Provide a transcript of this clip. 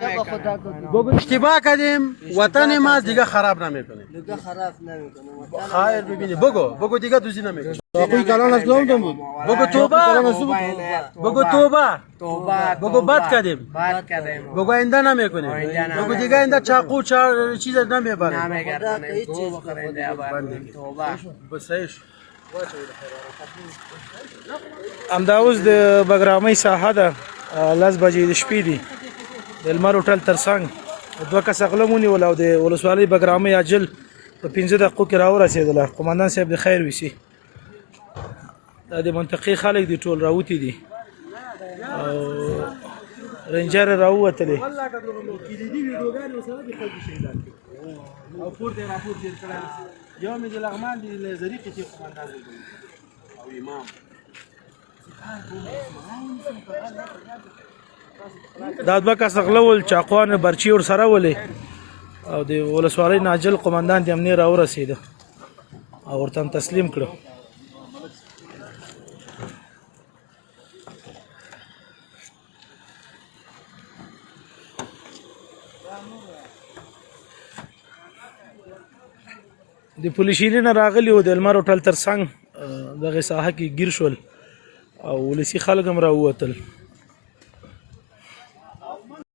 بگو اشتباه کردیم وطن ما دیگه خراب نمیکنه. دیگه خراب نمیکنه. خیر ببینی بگو دیگه دوزی نمیکنه. کوئی کلان از لام دم بود. بگو توبه. بگو توبه. بگو بد کردیم. بگو آینده نمیکنیم. بگو دیگه آینده چاقو چیز نمیبریم. نمیگردیم. توبه کنید. توبه. بسایش. همدا اوس د بګرامۍ ساحه ده 10 بجې د شپې دي د لمر هوټل ترڅنګ دوه کسه غله ونیول او د ولسوالۍ بګرامۍ عاجل په 15 دقیقو کې راورسېدله. قمندان صاحب د خیر ویسي دا د منطقې خلک دي ټول راوتي دي او رینجر راووتلې او پور دی راپور دې کړل یو مې د لغمان دی لزریقې کې قمندان او امام دا دوه کسه غله ول چاقوان برچي ور سره ولې او د ولسوالۍ ناجل قمندان د امنیه راورسېده او ورته تسلیم کړو. د پولیسینو نه راغلي و د لمر هوټل ترڅنګ دغه ساحه کې ګیر شول او ولسي خلک هم راووتل.